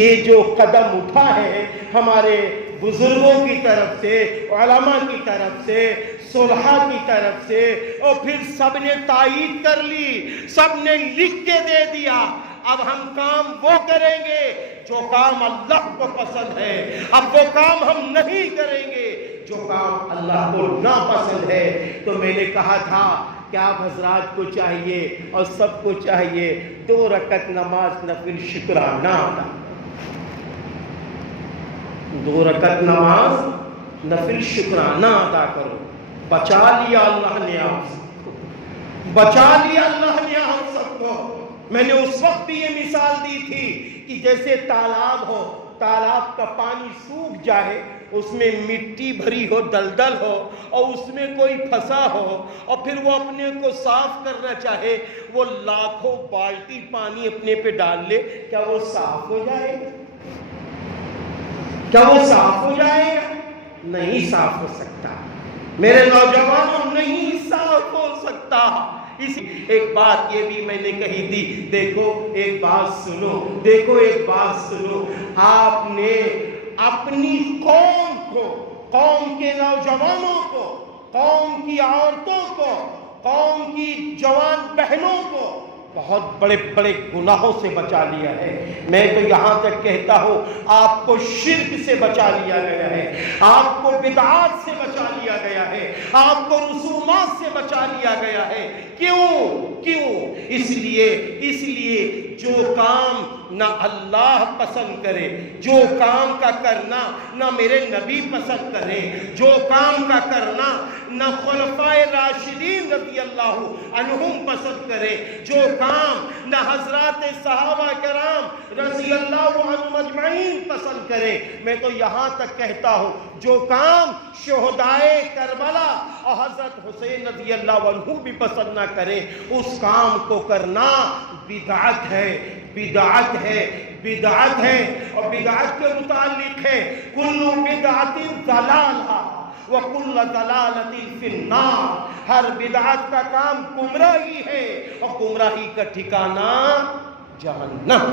یہ جو قدم اٹھا ہے ہمارے بزرگوں کی طرف سے، علماء کی طرف سے، صلحاء کی طرف سے، اور پھر سب نے تائید کر لی، سب نے لکھ کے دے دیا، اب ہم کام وہ کریں گے جو کام اللہ کو پسند ہے، اب وہ کام ہم نہیں کریں گے جو کام اللہ کو ناپسند ہے۔ تو میں نے کہا تھا کہ آپ حضرات کو چاہیے اور سب کو چاہیے 2 رکعت نماز نفل شکرانہ ادا، 2 رکعت نماز نفل شکرانہ ادا کرو۔ بچا لیا اللہ نے آپ سب کو، بچا لیا اللہ نے آپ سب کو۔ میں نے اس وقت بھی یہ مثال دی تھی کہ جیسے تالاب ہو، تالاب کا پانی سوکھ جائے، اس میں مٹی بھری ہو، دلدل ہو، اور اس میں کوئی پھنسا ہو، اور پھر وہ اپنے کو صاف کرنا چاہے، وہ لاکھوں بالٹی پانی اپنے پہ ڈال لے، کیا وہ صاف ہو جائے گا؟ کیا وہ صاف ہو جائے گا؟ نہیں صاف ہو سکتا میرے نوجوانوں، نہیں صاف ہو سکتا۔ ایک بات یہ بھی میں نے کہی تھی، دیکھو ایک بات سنو، دیکھو ایک بات سنو، آپ نے اپنی قوم کو، قوم کے نوجوانوں کو، قوم کی عورتوں کو، قوم کی جوان بہنوں کو بہت بڑے بڑے گناہوں سے بچا لیا ہے۔ میں تو یہاں تک کہتا ہوں آپ کو شرک سے بچا لیا گیا ہے، آپ کو بدعات سے بچا لیا گیا ہے، آپ کو رسومات سے بچا لیا گیا ہے۔ کیوں؟ اس لیے جو کام نہ اللہ پسند کرے، جو کام کا کرنا نہ میرے نبی پسند کرے، جو کام کا کرنا نہ خلفائے راشدین رضی اللہ عنہم پسند کرے، جو کام نہ حضرات صحابہ کرام رضی اللہ عنہم اجمعین پسند کرے، میں تو یہاں تک کہتا ہوں جو کام شہدائے کربلا اور حضرت حسین رضی اللہ عنہ بھی پسند نہ کرے، اس کام کو کرنا بدعت ہے، بدعت ہے، بدعت ہے۔ اور بدعت کے متعلق ہے کل بدعت ضلالہ وکل ضلالۃ فی النار، ہر بدعت کا کام گمراہی ہے اور گمراہی کا ٹھکانہ جہنم۔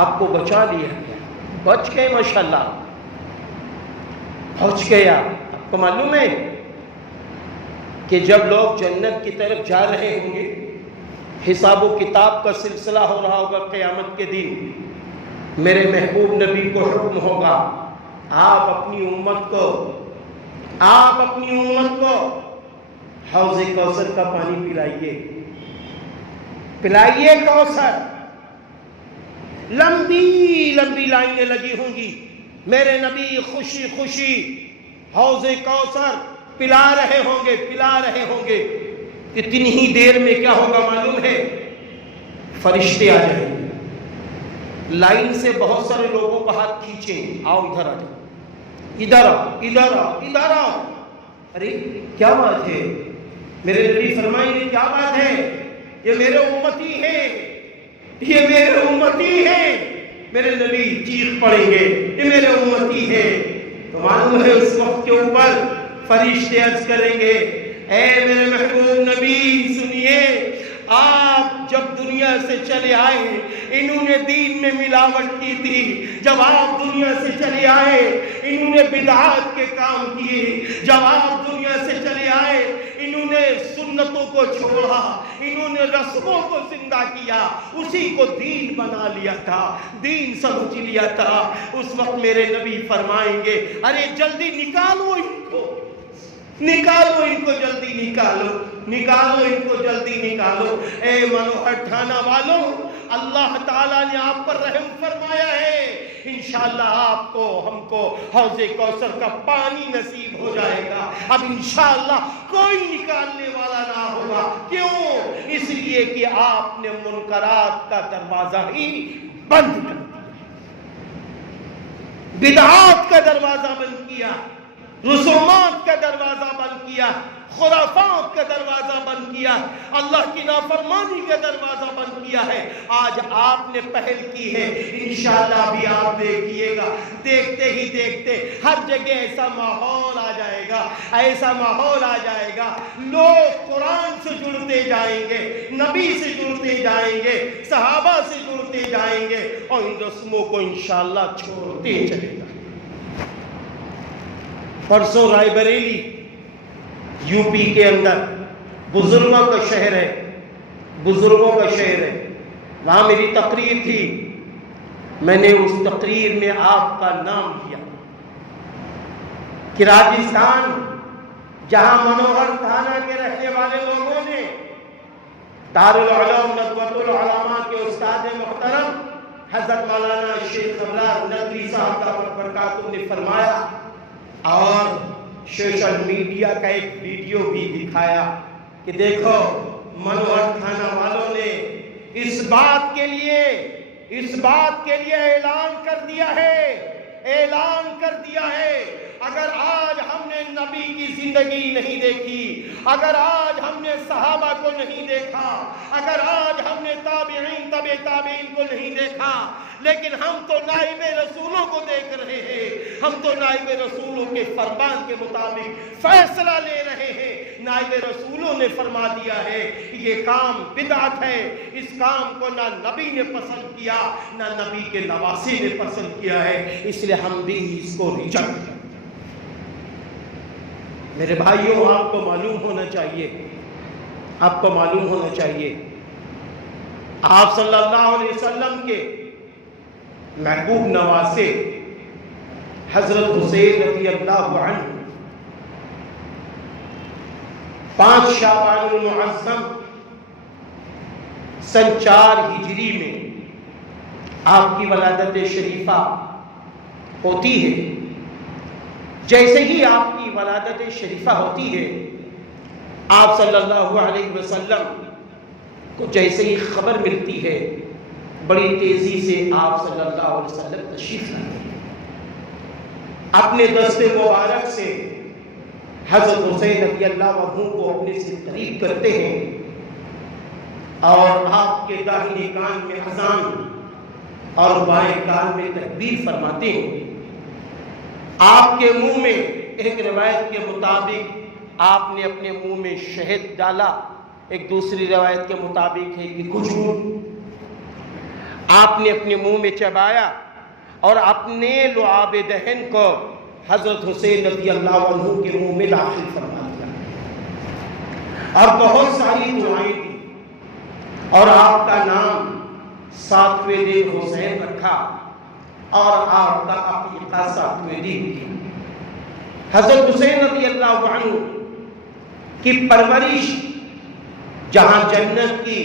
آپ کو بچا لیا گیا، بچ گئے ماشاءاللہ، بچ گیا۔ آپ کو معلوم ہے کہ جب لوگ جنت کی طرف جا رہے ہوں گے، حساب و کتاب کا سلسلہ ہو رہا ہوگا قیامت کے دن، میرے محبوب نبی کو حکم ہوگا آپ اپنی امت کو حوض کوثر کا پانی پلائیے کوثر۔ لمبی لمبی لائنیں لگی ہوں گی، میرے نبی خوشی خوشی حوض کوثر پلا رہے ہوں گے۔ کتنی ہی دیر میں کیا ہوگا معلوم ہے؟ فرشتے آ جائیں گے، لائن سے بہت سارے لوگوں کا ہاتھ کھینچیں، آؤ ادھر آ جاؤ، ادھر آؤ۔ ارے کیا بات ہے؟ میرے نبی فرمائیں گے کیا بات ہے؟ یہ میرے امتی ہیں، یہ میرے امتی ہیں۔ میرے نبی چیخ پڑیں گے یہ میرے امتی ہیں۔ تو معلوم ہے اس وقت کے اوپر فرشتے عرض کریں گے اے میرے محبوب نبی سنیے، آپ جب دنیا سے چلے آئے انہوں نے دین میں ملاوٹ کی تھی، جب آپ دنیا سے چلے آئے انہوں نے بدعات کے کام کیے، جب آپ دنیا سے چلے آئے انہوں نے سنتوں کو چھوڑا، انہوں نے رسموں کو زندہ کیا، اسی کو دین بنا لیا تھا، دین سمجھ لیا تھا۔ اس وقت میرے نبی فرمائیں گے ارے جلدی نکالو ان کو، نکالو ان کو، جلدی نکالو ان کو، جلدی نکالو۔ اے منوہر تھانہ والوں، اللہ تعالیٰ نے آپ پر رحم فرمایا ہے، انشاءاللہ آپ کو ہم کو حوض کوثر کا پانی نصیب ہو جائے گا۔ اب انشاءاللہ کوئی نکالنے والا نہ ہوگا۔ کیوں؟ اس لیے کہ آپ نے منکرات کا دروازہ ہی بند کر دیا، بدعات کا دروازہ بند کیا، رسومات کا دروازہ بند کیا۔ خرافات کا دروازہ بند کیا، اللہ کی نافرمانی کا دروازہ بند کیا ہے۔ آج آپ نے پہل کی ہے، انشاءاللہ بھی آپ دیکھیے گا، دیکھتے ہی دیکھتے ہر جگہ ایسا ماحول آ جائے گا، ایسا ماحول آ جائے گا، لوگ قرآن سے جڑتے جائیں گے، نبی سے جڑتے جائیں گے، صحابہ سے جڑتے جائیں گے، اور ان رسموں کو انشاءاللہ چھوڑتے چلے گا۔ پرسوں رائے بریلی یو پی کے اندر بزرگوں کا شہر ہے، بزرگوں کا شہر ہے، وہاں میری تقریر تھی، میں نے اس تقریر میں آپ کا نام لیا کہ راجستھان جہاں منوہر تھانہ کے رہنے والے لوگوں نے دارالعلوم ندوۃ العلماء کے استاد محترم حضرت مولانا شیخ ابرار ندوی صاحب دامت برکاتہ نے فرمایا، اور سوشل میڈیا کا ایک ویڈیو بھی دکھایا کہ دیکھو منوہر تھانہ والوں نے اس بات کے لیے اعلان کر دیا ہے، اگر آج ہم نے نبی کی زندگی نہیں دیکھی، اگر آج ہم نے صحابہ کو نہیں دیکھا، اگر آج ہم نے تابعین تبع تابعین کو نہیں دیکھا، لیکن ہم تو نائب رسولوں کو دیکھ رہے ہیں، ہم تو نائب رسولوں کے فرمان کے مطابق فیصلہ لے رہے ہیں۔ نائب رسولوں نے فرما دیا ہے کہ یہ کام بدعت ہے، اس کام کو نہ نبی نے پسند کیا، نہ نبی کے نواسی نے پسند کیا ہے، اس لیے ہم بھی اس کو ریجیکٹ کریں۔ میرے بھائیوں، آپ کو معلوم ہونا چاہیے، آپ صلی اللہ علیہ وسلم کے محبوب نواسے حضرت حسین رضی اللہ عنہ 5 شعبان المعظم سن 4 ہجری میں آپ کی ولادت شریفہ ہوتی ہے۔ جیسے ہی آپ کی ولادت شریفہ ہوتی ہے، آپ صلی اللہ علیہ وسلم کو جیسے ہی خبر ملتی ہے، بڑی تیزی سے آپ صلی اللہ علیہ وسلم تشریف لاتے ہیں، اپنے دست مبارک سے حضرت حسین رضی اللہ عنہ کو اپنے سے قریب کرتے ہیں، اور آپ کے داہنے کان میں اذان اور بائیں کان میں تکبیر فرماتے ہیں۔ آپ کے منہ میں، ایک روایت کے مطابق آپ نے اپنے منہ میں شہد ڈالا، ایک دوسری روایت کے مطابق ہے کہ کھجور آپ نے اپنے منہ میں چبایا، اور اپنے لعاب دہن کو حضرت حسین رضی اللہ عنہ کے منہ میں داخل فرما دیا، اور بہت ساری دعائیں دی، اور آپ کا نام 7ویں دن حسین رکھا، اور آپ کا عقیقہ 7ویں دن کی۔ حضرت حسین رضی اللہ عنہ کی پرورش جہاں جنت کی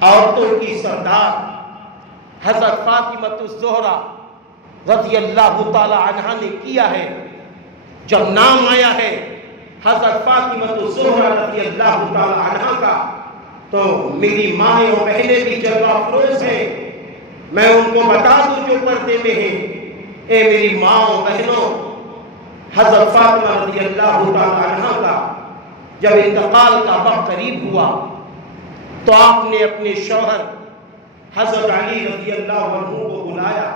عورتوں کی سردار حضرت فاطمہ الزہرا رضی اللہ تعالی عنہا نے کیا ہے، جب نام آیا ہے حضرت فاطمہ الزہرا رضی اللہ تعالی عنہا کا، تو میری مائیں اور بہنیں بھی جلوہ افروز ہیں، میں ان کو بتا دوں جو پردے میں ہیں، اے میری ماں اور بہنوں، حضرت فاطمہ رضی اللہ تعالی عنہا کا جب انتقال کا وقت قریب ہوا، تو آپ نے اپنے شوہر حضرت علی رضی اللہ عنہ کو بلایا،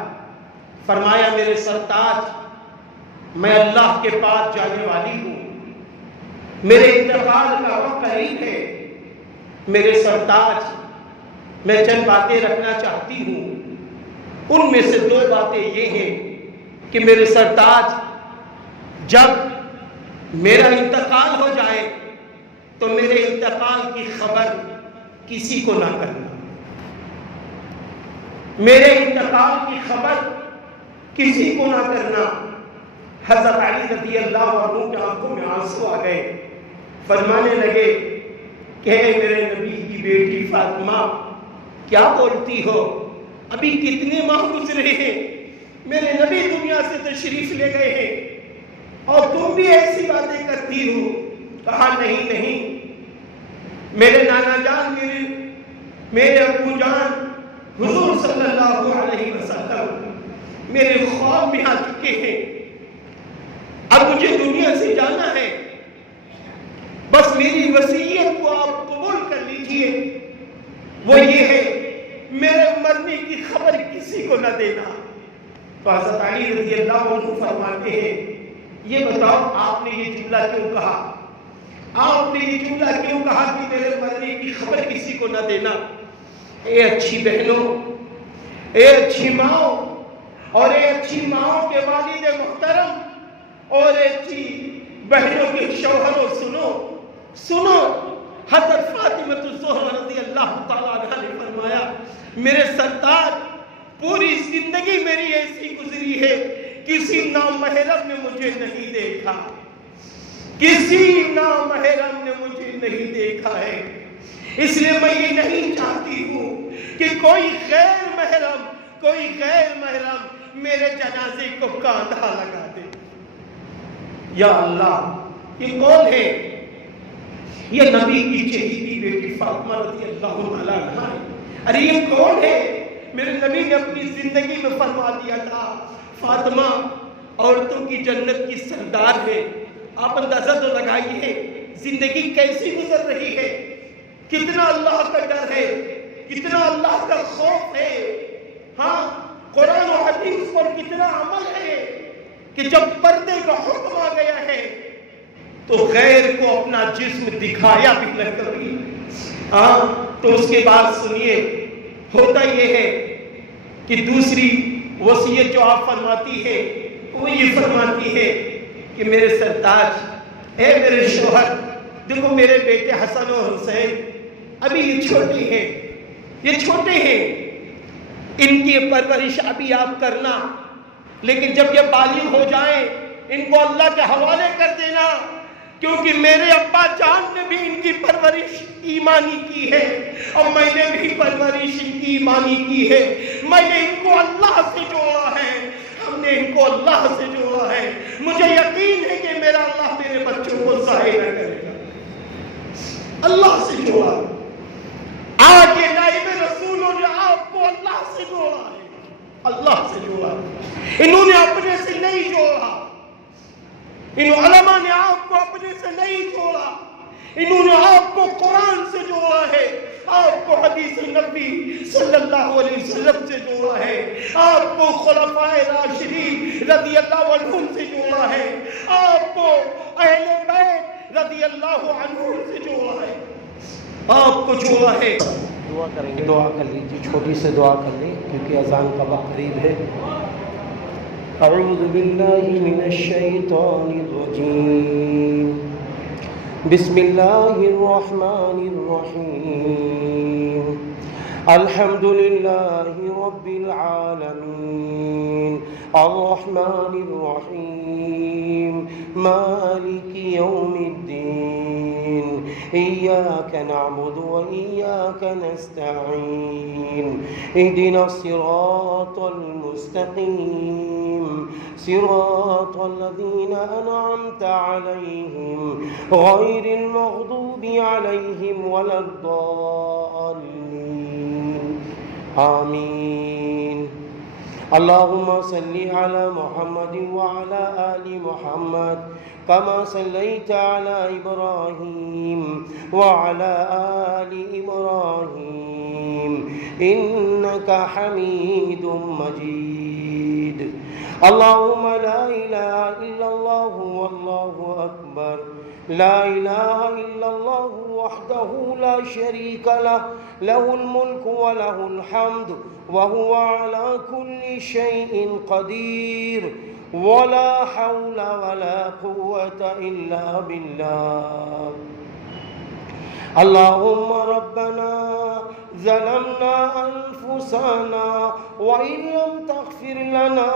فرمایا میرے سرتاج، میں اللہ کے پاس جانے والی ہوں، میرے انتقال کا وقت قریب ہے، میرے سرتاج میں چند باتیں رکھنا چاہتی ہوں، ان میں سے 2 باتیں یہ ہیں کہ میرے سرتاج، جب میرا انتقال ہو جائے تو میرے انتقال کی خبر کسی کو نہ کرنا، میرے انتقال کی خبر کسی کو نہ کرنا۔ حضرت علی رضی اللہ عنہ کے آنکھوں میں آنسو آ گئے، فرمانے لگے کہ اے میرے نبی کی بیٹی فاطمہ، کیا بولتی ہو؟ ابھی کتنے ماہ گزرے ہیں، میرے نبی دنیا سے تشریف لے گئے ہیں، اور تم بھی ایسی باتیں کرتی ہو؟ کہا نہیں، میرے نانا جان، میرے ابو جان حضور صلی اللہ علیہ وسلم میرے خواب میں آ چکے ہیں، اب مجھے دنیا سے جانا ہے، وہ یہ ہے میرے مرنے کی خبر کسی کو نہ دینا۔ تو حضرت علی رضی اللہ عنہ فرماتے ہیں یہ بتاؤ آپ نے یہ جملہ کیوں کہا؟ آپ نے یہ جملہ کیوں کہا کہ میرے مرنے کی خبر کسی کو نہ دینا؟ اے اچھی بہنوں، اے اچھی ماں اور اے اچھی ماں کے والد محترم اور اے اچھی بہنوں کے شوہروں، سنو حضرت فاطمہ الزہرا رضی اللہ تعالیٰ عنہ نے فرمایا میرے سردار پوری زندگی میری ایسی گزری ہے کسی نامحرم نے مجھے نہیں دیکھا، کسی نامحرم نے مجھے نہیں دیکھا ہے، اس لیے میں یہ نہیں چاہتی ہوں کہ کوئی غیر محرم میرے جنازے کو کاندھا لگا دے۔ یا اللہ یہ کون ہے؟ یہ نبی کی چہیتی بیٹی فاطمہ رضی اللہ تعالیٰ عنہا ہے۔ ارے یہ کون ہے؟ میرے نبی نے اپنی زندگی میں فرما دیا تھا فاطمہ عورتوں کی جنت کی سردار ہے۔ آپ اندازہ تو لگائیے زندگی کیسی گزر رہی ہے، کتنا اللہ کا ڈر ہے، کتنا اللہ کا خوف ہے، ہاں قرآن و حدیث پر کتنا عمل ہے کہ جب پردے کا حکم آ گیا ہے تو غیر کو اپنا جسم دکھایا بھی نہ کبھی۔ ہاں تو اس کے بعد سنیے ہوتا یہ ہے کہ دوسری وصیت جو آپ فرماتی ہے وہ یہ فرماتی ہے کہ میرے سرتاج، اے میرے شوہر، دیکھو میرے بیٹے حسن و حسین ابھی یہ چھوٹے ہیں، ان کی پرورش ابھی آپ کرنا، لیکن جب یہ بالغ ہو جائیں ان کو اللہ کے حوالے کر دینا، کیونکہ میرے ابا جان نے بھی ان کی پرورش ایمانی کی ہے اور میں نے بھی پرورش ان کی ایمانی کی ہے۔ میں نے ان کو اللہ سے جوڑا ہے، ہم نے ان کو اللہ سے جوڑا ہے۔ مجھے یقین ہے کہ میرا اللہ میرے بچوں کو ضائع نہ کرے گا۔ اللہ سے جوڑا، آج یہ نائب رسولوں نے آپ کو اللہ سے جوڑا ہے، اللہ سے جوڑا۔ انہوں نے اپنے سے نہیں جوڑا، ان علماء نے آپ کو اپنے سے نہیں جوڑا، انہوں نے آپ کو قرآن سے جوڑا ہے، آپ کو حدیث نبی صلی اللہ علیہ وسلم سے جوڑا ہے، آپ کو خلفائے راشدین رضی اللہ عنہم سے جوڑا ہے، آپ کو اہل بیت رضی اللہ عنہم سے جوڑا ہے، آپ کو جوڑا ہے۔ دعا کریں گے، دعا کر لیجیے، چھوٹی سے دعا کر لیں کیونکہ اذان کا وقت قریب ہے۔ اعوذ باللہ من الشیطان الرجیم، بسم اللہ الرحمن الرحیم، الحمد للہ رب العالمین، الرحمن الرحیم، مالک یوم الدین، إياك نعبد وإياك نستعين، اهدنا الصراط المستقيم، صراط الذين أنعمت عليهم غير المغضوب عليهم ولا الضالين، آمين۔ اللهم صل على محمد وعلى آل محمد كما صليت على إبراهيم وعلى آل إبراهيم إنك حميد مجيد۔ اللهم لا إله إلا الله والله أكبر، لا إله إلا الله وحده لا شريك له، له الملك وله الحمد وهو على كل شيء قدير، ولا حول ولا قوة إلا بالله۔ اللهم ربنا ظلمنا أنفسنا وإن لم تغفر لنا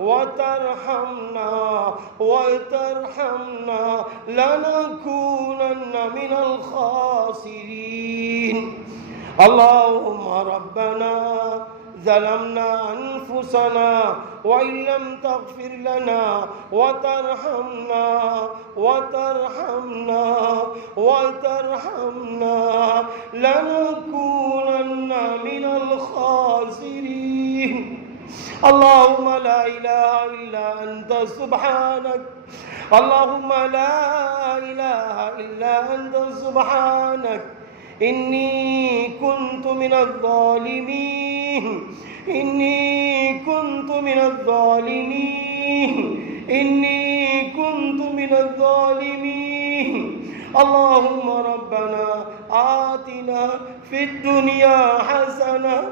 وترحمنا لنكونن من الخاسرين۔ اللهم ربنا ظلمنا أنفسنا وإن لم تغفر لنا وترحمنا لنكونن من الخاسرين۔ اللهم لا إله إلا أنت سبحانك، اللهم لا إله إلا أنت سبحانك إني كنت من الظالمين إني كنت من الظالمين إني كنت من الظالمين اللهم ربنا آتنا في الدنيا حسنة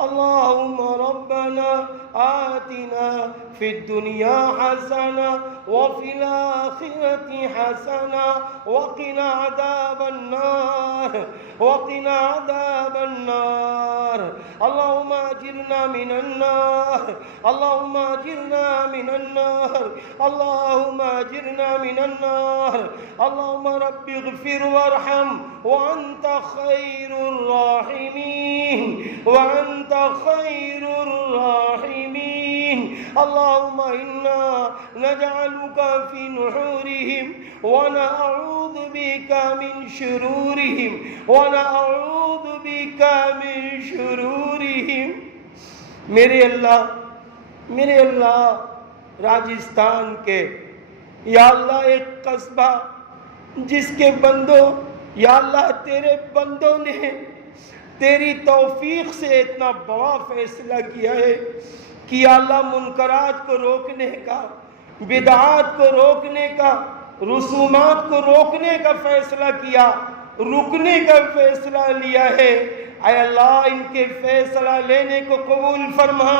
اللهم ربنا آتنا في الدنيا حسنة وفي الآخرة حسنة وقنا عذاب النار وقنا عذاب النار اللهم أجرنا من النار اللهم أجرنا من النار اللهم أجرنا من النار اللهم رب اغفر وارحم وأنت خير الراحمين وأنت خير الراحمين اللهم إنا نجعلك في نحورهم ونعوذ بك من شرورهم ونعوذ بك من شرورهم میرے اللہ راجستھان کے یا اللہ ایک قصبہ جس کے بندوں یا اللہ تیرے بندوں نے تیری توفیق سے اتنا بڑا فیصلہ کیا ہے کہ یا اللہ منکرات کو روکنے کا بدعات کو روکنے کا رسومات کو روکنے کا فیصلہ کیا رکنے کا فیصلہ لیا ہے اے اللہ ان کے فیصلہ لینے کو قبول فرما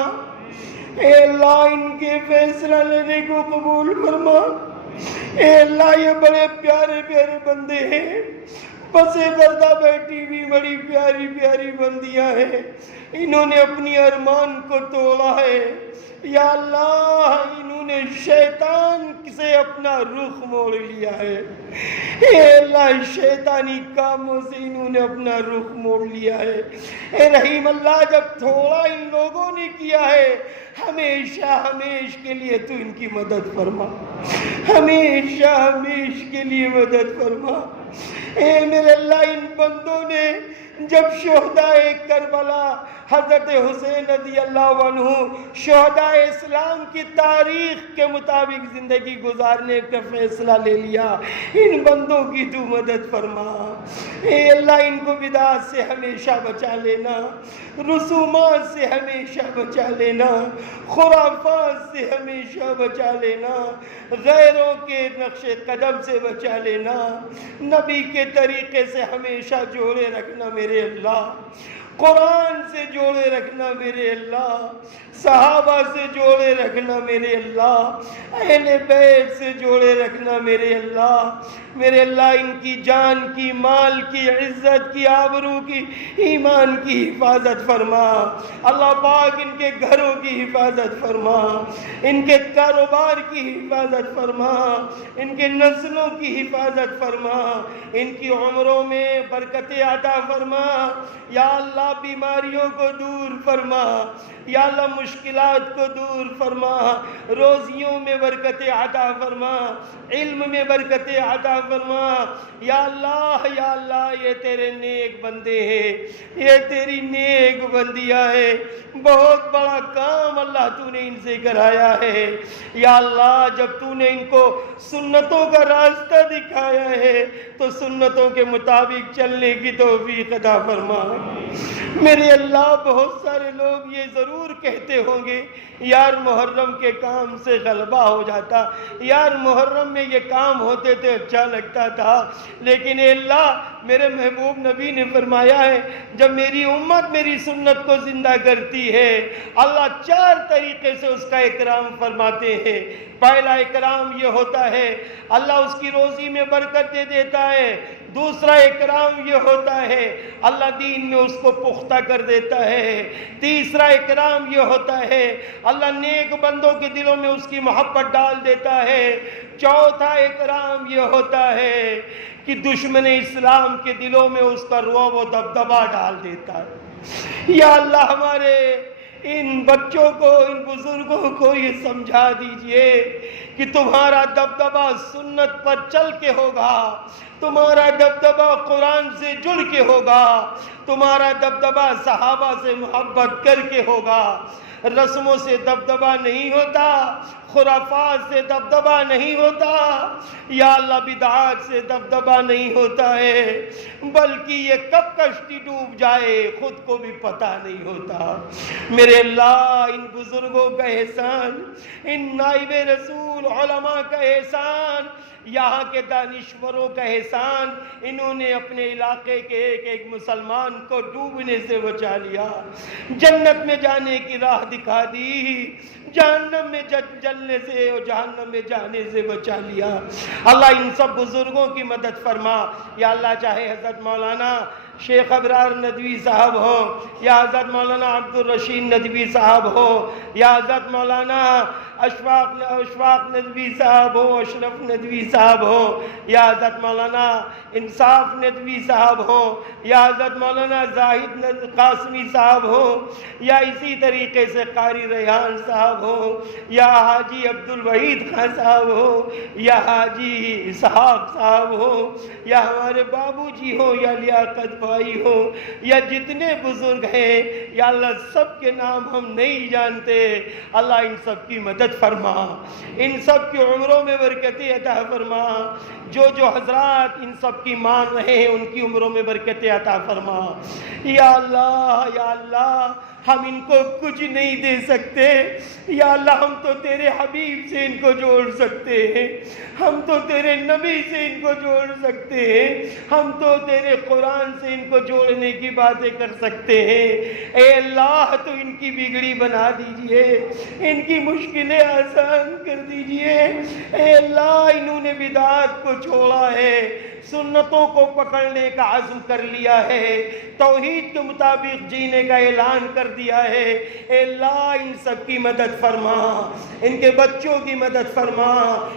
اے اللہ ان کے فیصلہ لینے کو قبول فرما اے اللہ یہ بڑے پیارے پیارے بندے ہیں پسے پردہ بیٹھی بھی بڑی پیاری پیاری بندیاں ہیں انہوں نے اپنی ارمان کو توڑا ہے یا اللہ انہوں نے شیطان سے اپنا رخ موڑ لیا ہے اے اللہ شیطانی کاموں سے انہوں نے اپنا رخ موڑ لیا ہے اے رحیم اللہ جب تھوڑا ان لوگوں نے کیا ہے ہمیشہ ہمیش کے لیے تو ان کی مدد فرما ہمیشہ ہمیش کے لیے مدد فرما اے میرے اللہ ان بندوں نے جب شہداء کربلا حضرت حسین رضی اللہ عنہ شہداء اسلام کی تاریخ کے مطابق زندگی گزارنے کا فیصلہ لے لیا ان بندوں کی تو مدد فرما اے اللہ ان کو بدعات سے ہمیشہ بچا لینا رسومات سے ہمیشہ بچا لینا خرافات سے ہمیشہ بچا لینا غیروں کے نقش قدم سے بچا لینا نبی کے طریقے سے ہمیشہ جوڑے رکھنا میرے اللہ قرآن سے جوڑے رکھنا میرے اللہ صحابہ سے جوڑے رکھنا میرے اللہ اہل بیت سے جوڑے رکھنا میرے اللہ ان کی جان کی مال کی عزت کی آبرو کی ایمان کی حفاظت فرما اللہ پاک ان کے گھروں کی حفاظت فرما ان کے کاروبار کی حفاظت فرما ان کے نسلوں کی حفاظت فرما ان کی عمروں میں برکت عطا فرما یا اللہ بیماریوں کو دور فرما یا اللہ مشکلات کو دور فرما روزیوں میں برکت عطا فرما علم میں برکت عطا فرما یا اللہ یہ تیرے نیک بندے ہیں یہ تیری نیک بندیاں ہیں بہت بڑا کام اللہ تو نے ان سے کرایا ہے یا اللہ جب تو نے ان کو سنتوں کا راستہ دکھایا ہے تو سنتوں کے مطابق چلنے کی توفیق عطا فرما میرے اللہ بہت سارے لوگ یہ ضرور کہتے ہوں گے یار محرم کے کام سے غلبہ ہو جاتا یار محرم میں یہ کام ہوتے تھے اچھا لگتا تھا لیکن اے اللہ میرے محبوب نبی نے فرمایا ہے جب میری امت میری سنت کو زندہ کرتی ہے اللہ 4 طریقے سے اس کا اکرام فرماتے ہیں پہلا اکرام یہ ہوتا ہے اللہ اس کی روزی میں برکت دے دیتا ہے دوسرا اکرام یہ ہوتا ہے اللہ دین میں اس کو پختہ کر دیتا ہے تیسرا اکرام یہ ہوتا ہے اللہ نیک بندوں کے دلوں میں اس کی محبت ڈال دیتا ہے چوتھا اکرام یہ ہوتا ہے کہ دشمن اسلام کے دلوں میں اس کا رعب و دبدبا ڈال دیتا ہے یا اللہ ہمارے ان بچوں کو ان بزرگوں کو یہ سمجھا دیجئے کہ تمہارا دبدبا سنت پر چل کے ہوگا تمہارا دبدبا قرآن سے جڑ کے ہوگا تمہارا دبدبا صحابہ سے محبت کر کے ہوگا رسموں سے دبدبا نہیں ہوتا، خرافات سے دبدبا نہیں ہوتا، یا اللہ بدعات سے دبدبا نہیں ہوتا ہے، بلکہ یہ کب کشتی ڈوب جائے خود کو بھی پتہ نہیں ہوتا۔ میرے اللہ ان بزرگوں کا احسان، ان نائب رسول علماء کا احسان، یہاں کے دانشوروں کا احسان، انہوں نے اپنے علاقے کے ایک ایک مسلمان کو ڈوبنے سے بچا لیا، جنت میں جانے کی راہ دکھا دی، جہنم میں جلنے سے اور جہنم میں جانے سے بچا لیا۔ اللہ ان سب بزرگوں کی مدد فرما، یا اللہ چاہے حضرت مولانا شیخ ابرار ندوی صاحب ہو، یا حضرت مولانا عبد الرشید ندوی صاحب ہو، یا حضرت مولانا اشفاق ندوی صاحب ہو، اشرف ندوی صاحب ہو، یا حضرت مولانا انصاف ندوی صاحب ہو، یا حضرت مولانا زاہد قاسمی صاحب ہو، یا اسی طریقے سے قاری ریحان صاحب ہو، یا حاجی عبد الوحید خان صاحب ہو، یا حاجی اسحاق صاحب ہو، یا ہمارے بابو جی ہو، یا لیاقت بھائی ہو، یا جتنے بزرگ ہیں، یا اللہ سب کے نام ہم نہیں جانتے، اللہ ان سب کی مدد فرما، ان سب کی عمروں میں برکتیں عطا فرما، جو حضرات ان سب کی مان رہے ہیں ان کی عمروں میں برکتیں عطا فرما۔ یا اللہ ہم ان کو کچھ نہیں دے سکتے، یا اللہ ہم تو تیرے حبیب سے ان کو جوڑ سکتے ہیں، ہم تو تیرے نبی سے ان کو جوڑ سکتے ہیں، ہم تو تیرے قرآن سے ان کو جوڑنے کی باتیں کر سکتے ہیں۔ اے اللہ تو ان کی بگڑی بنا دیجئے، ان کی مشکلیں آسان کر دیجئے۔ اے اللہ انہوں نے بدعات کو چھوڑا ہے، سنتوں کو پکڑنے کا عزم کر لیا ہے، توحید کے مطابق جینے کا اعلان کر دیا ہے۔ اے اللہ ان سب کی مدد فرما، ان کے بچوں کی مدد فرما،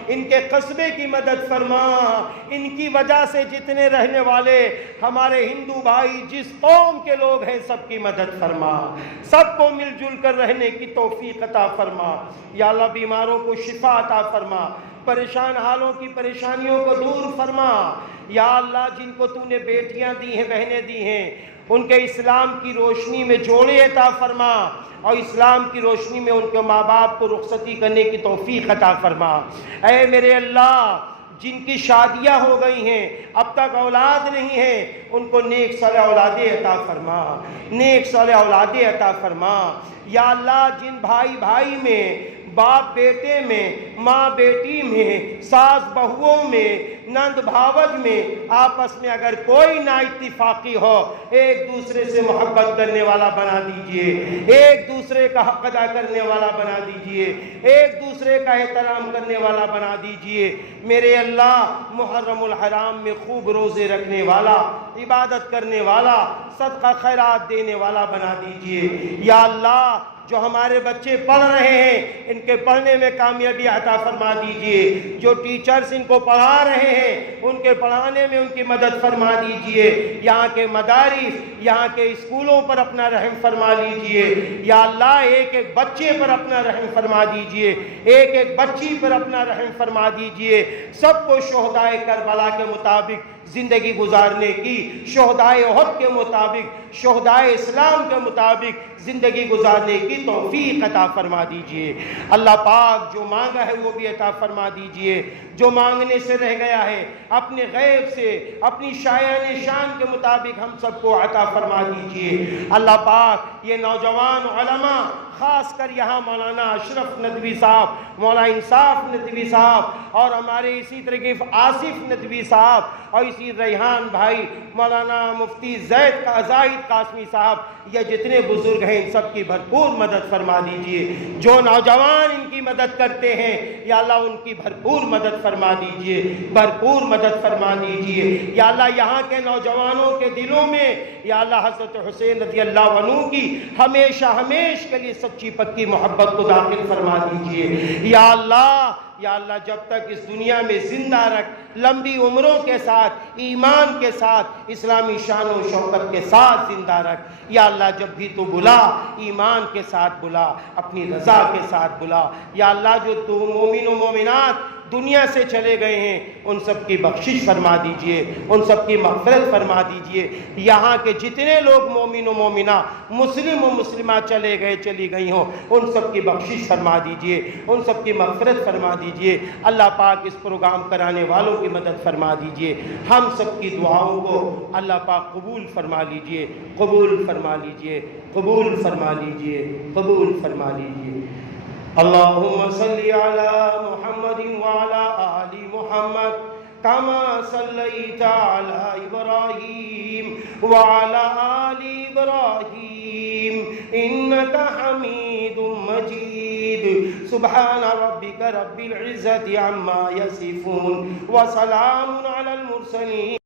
ان کے قصبے کی مدد فرما، ان کی وجہ سے جتنے رہنے والے ہمارے ہندو بھائی جس قوم کے لوگ ہیں سب کی مدد فرما، سب کو مل جل کر رہنے کی توفیق عطا فرما۔ یا اللہ بیماروں کو شفا عطا فرما، پریشان حالوں کی پریشانیوں کو دور فرما۔ یا اللہ جن کو تو نے بیٹیاں دی ہیں، بہنیں دی ہیں، ان کے اسلام کی روشنی میں جوڑے عطا فرما، اور اسلام کی روشنی میں ان کے ماں باپ کو رخصتی کرنے کی توفیق عطا فرما۔ اے میرے اللہ جن کی شادیاں ہو گئی ہیں اب تک اولاد نہیں ہے، ان کو نیک صالح اولادیں عطا فرما، نیک صالح اولادیں عطا فرما۔ یا اللہ جن بھائی بھائی میں، باپ بیٹے میں، ماں بیٹی میں، ساس بہوؤں میں، نند بھاوج میں آپس میں اگر کوئی نا اتفاقی ہو، ایک دوسرے سے محبت کرنے والا بنا دیجئے، ایک دوسرے کا حق ادا کرنے والا بنا دیجئے، ایک دوسرے کا احترام کرنے والا بنا دیجئے۔ میرے اللہ محرم الحرام میں خوب روزے رکھنے والا، عبادت کرنے والا، صدقہ خیرات دینے والا بنا دیجئے۔ یا اللہ جو ہمارے بچے پڑھ رہے ہیں ان کے پڑھنے میں کامیابی عطا فرما دیجئے، جو ٹیچرز ان کو پڑھا رہے ہیں ان کے پڑھانے میں ان کی مدد فرما دیجئے، یہاں کے مدارس، یہاں کے اسکولوں پر اپنا رحم فرما لیجئے۔ یا اللہ ایک ایک بچے پر اپنا رحم فرما دیجئے، ایک ایک بچی پر اپنا رحم فرما دیجئے، سب کو شہدائے کربلا کے مطابق زندگی گزارنے کی، شہدائے احد کے مطابق، شہدائے اسلام کے مطابق زندگی گزارنے کی توفیق عطا فرما دیجئے۔ اللہ پاک جو مانگا ہے وہ بھی عطا فرما دیجئے، جو مانگنے سے رہ گیا ہے اپنے غیب سے، اپنی شایان شان کے مطابق ہم سب کو عطا فرما دیجئے۔ اللہ پاک یہ نوجوان علماء، خاص کر یہاں مولانا اشرف ندوی صاحب، مولانا انصاف ندوی صاحب، اور ہمارے اسی طرح آصف ندوی صاحب، اور اسی ریحان بھائی مولانا مفتی زاہد قاسمی صاحب، یہ جتنے بزرگ ہیں ان سب کی بھرپور مدد فرما دیجئے۔ جو نوجوان ان کی مدد کرتے ہیں یا اللہ ان کی بھرپور مدد فرما دیجئے، بھرپور مدد فرما دیجئے۔ یا اللہ یہاں کے نوجوانوں کے دلوں میں یا اللہ حضرت حسین رضی اللہ عنہ کی ہمیشہ ہمیشہ کے لیے سچی پکی محبت کو داخل فرما دیجئے۔ یا اللہ جب تک اس دنیا میں زندہ رکھ، لمبی عمروں کے ساتھ، ایمان کے ساتھ، اسلامی شان و شوکت کے ساتھ زندہ رکھ۔ یا اللہ جب بھی تو بلا، ایمان کے ساتھ بلا، اپنی رضا کے ساتھ بلا۔ یا اللہ جو تو مومن و مومنات دنیا سے چلے گئے ہیں ان سب کی بخشش فرما دیجئے، ان سب کی مغفرت فرما دیجئے۔ یہاں کے جتنے لوگ مومن و مومنہ، مسلم و مسلمہ چلے گئے چلی گئی ہوں ان سب کی بخشش فرما دیجئے، ان سب کی مغفرت فرما دیجئے۔ اللہ پاک اس پروگرام کرانے والوں کی مدد فرما دیجئے۔ ہم سب کی دعاؤں کو اللہ پاک قبول فرما لیجئے، قبول فرما لیجئے، قبول فرما لیجئے، قبول فرما لیجئے۔ اللہم صلی علی محمد وعلی آل محمد کما صلیت علی ابراہیم وعلی آل ابراہیم انک حمید مجید۔ سبحان ربک رب العزت عما یصفون وسلام علی المرسلین۔